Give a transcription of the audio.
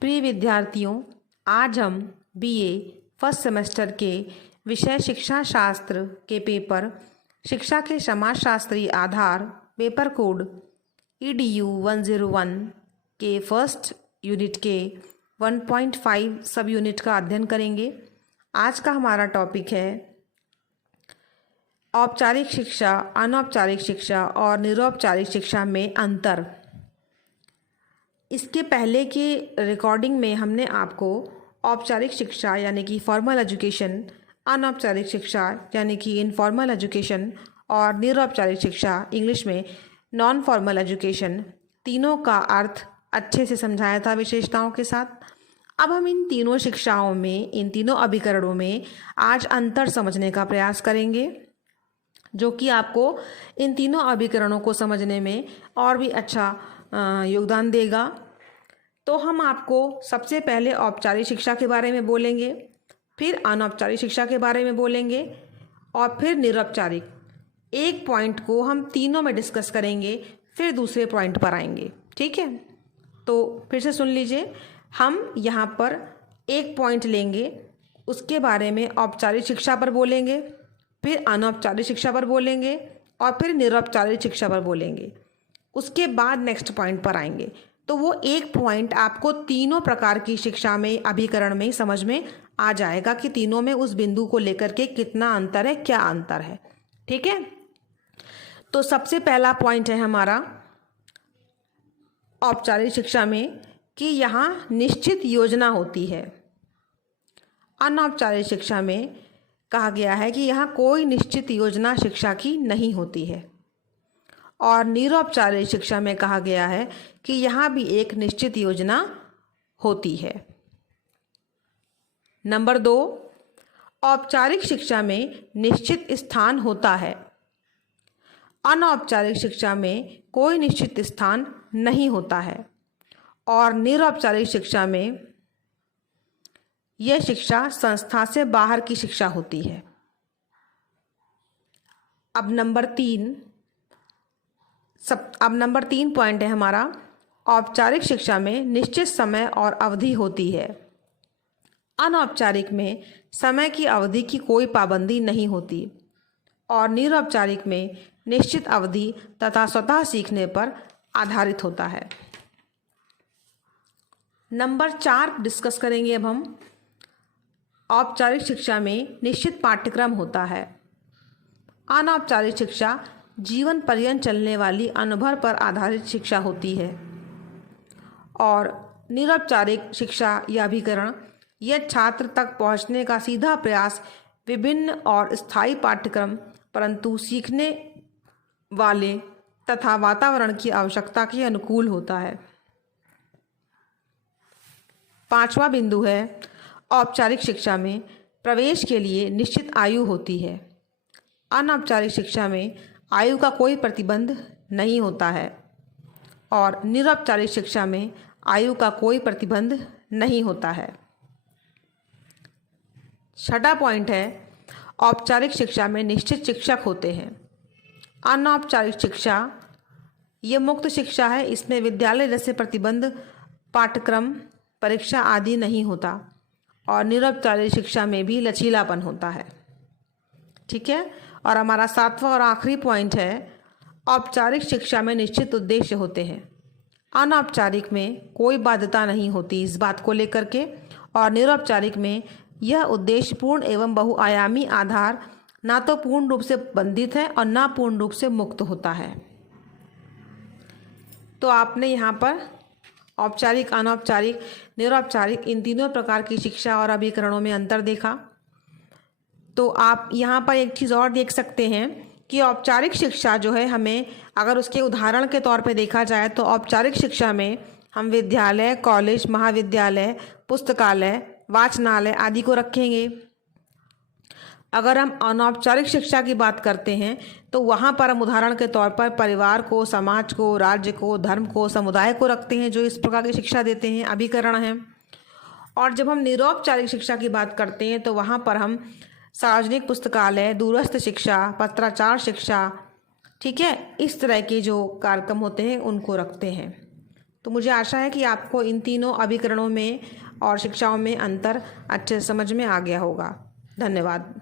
प्रिय विद्यार्थियों, आज हम बीए फर्स्ट सेमेस्टर के विषय शिक्षा शास्त्र के पेपर शिक्षा के समाजशास्त्री आधार पेपर कोड EDU 101 के फर्स्ट यूनिट के 1.5 सब यूनिट का अध्ययन करेंगे। आज का हमारा टॉपिक है औपचारिक शिक्षा, अनौपचारिक शिक्षा और निरौपचारिक शिक्षा में अंतर। इसके पहले की रिकॉर्डिंग में हमने आपको औपचारिक शिक्षा यानी कि फॉर्मल एजुकेशन, अनौपचारिक शिक्षा यानी कि इनफॉर्मल एजुकेशन और निरौपचारिक शिक्षा इंग्लिश में नॉन फॉर्मल एजुकेशन, तीनों का अर्थ अच्छे से समझाया था विशेषताओं के साथ। अब हम इन तीनों शिक्षाओं में, इन तीनों अभिकरणों में आज अंतर समझने का प्रयास करेंगे, जो कि आपको इन तीनों अभिकरणों को समझने में और भी अच्छा योगदान देगा। तो हम आपको सबसे पहले औपचारिक शिक्षा के बारे में बोलेंगे, फिर अनौपचारिक शिक्षा के बारे में बोलेंगे और फिर निरौपचारिक। एक पॉइंट को हम तीनों में डिस्कस करेंगे, फिर दूसरे पॉइंट पर आएंगे। ठीक है, तो फिर से सुन लीजिए। हम यहाँ पर एक पॉइंट लेंगे, उसके बारे में औपचारिक शिक्षा पर बोलेंगे, फिर अनौपचारिक शिक्षा पर बोलेंगे और फिर निरौपचारिक शिक्षा पर बोलेंगे। उसके बाद नेक्स्ट पॉइंट पर आएंगे। तो वो एक पॉइंट आपको तीनों प्रकार की शिक्षा में, अभिकरण में समझ में आ जाएगा कि तीनों में उस बिंदु को लेकर के कितना अंतर है, क्या अंतर है। ठीक है, तो सबसे पहला पॉइंट है हमारा औपचारिक शिक्षा में कि यहाँ निश्चित योजना होती है। अनौपचारिक शिक्षा में कहा गया है कि यहाँ कोई निश्चित योजना शिक्षा की नहीं होती है। और निरौपचारिक शिक्षा में कहा गया है कि यहाँ भी एक निश्चित योजना होती है। नंबर 2, औपचारिक शिक्षा में निश्चित स्थान होता है। अनौपचारिक शिक्षा में कोई निश्चित स्थान नहीं होता है। और निरौपचारिक शिक्षा में यह शिक्षा संस्था से बाहर की शिक्षा होती है। अब नंबर 3 पॉइंट है हमारा, औपचारिक शिक्षा में निश्चित समय और अवधि होती है। अनौपचारिक में समय की अवधि की कोई पाबंदी नहीं होती और निरौपचारिक में निश्चित अवधि तथा स्वतः सीखने पर आधारित होता है। नंबर 4 डिस्कस करेंगे अब हम। औपचारिक शिक्षा में निश्चित पाठ्यक्रम होता है। अनौपचारिक शिक्षा जीवन पर्यंत चलने वाली अनुभव पर आधारित शिक्षा होती है। और निरौपचारिक शिक्षा या अभिकरण यह छात्र तक पहुंचने का सीधा प्रयास विभिन्न और स्थायी पाठ्यक्रम, परंतु सीखने वाले तथा वातावरण की आवश्यकता के अनुकूल होता है। 5वां बिंदु है, औपचारिक शिक्षा में प्रवेश के लिए निश्चित आयु होती है। अनौपचारिक शिक्षा में आयु का कोई प्रतिबंध नहीं होता है और निरौपचारिक शिक्षा में आयु का कोई प्रतिबंध नहीं होता है। 6वां पॉइंट है, औपचारिक शिक्षा में निश्चित शिक्षक होते हैं। अनौपचारिक शिक्षा ये मुक्त शिक्षा है, इसमें विद्यालय जैसे प्रतिबंध, पाठ्यक्रम, परीक्षा आदि नहीं होता और निरौपचारिक शिक्षा में भी लचीलापन होता है। ठीक है, और हमारा 7वां और आखिरी पॉइंट है, औपचारिक शिक्षा में निश्चित उद्देश्य होते हैं। अनौपचारिक में कोई बाध्यता नहीं होती इस बात को लेकर के, और निरौपचारिक में यह उद्देश्यपूर्ण एवं बहुआयामी आधार ना तो पूर्ण रूप से बंधित है और ना पूर्ण रूप से मुक्त होता है। तो आपने यहाँ पर औपचारिक, अनौपचारिक, निरौपचारिक इन तीनों प्रकार की शिक्षा और अभिकरणों में अंतर देखा। तो आप यहाँ पर एक चीज़ और देख सकते हैं कि औपचारिक शिक्षा जो है, हमें अगर उसके उदाहरण के तौर पे देखा जाए तो औपचारिक शिक्षा में हम विद्यालय, कॉलेज, महाविद्यालय, पुस्तकालय, वाचनालय आदि को रखेंगे। अगर हम अनौपचारिक शिक्षा की बात करते हैं तो वहाँ पर हम उदाहरण के तौर पर परिवार को, समाज को, राज्य को, धर्म को, समुदाय को रखते हैं, जो इस प्रकार की शिक्षा देते हैं, अभिकरण हैं। और जब हम निरौपचारिक शिक्षा की बात करते हैं तो वहाँ पर हम सार्वजनिक पुस्तकालय, दूरस्थ शिक्षा, पत्राचार शिक्षा, ठीक है, इस तरह के जो कार्यक्रम होते हैं उनको रखते हैं। तो मुझे आशा है कि आपको इन तीनों अभिकरणों में और शिक्षाओं में अंतर अच्छे से समझ में आ गया होगा। धन्यवाद।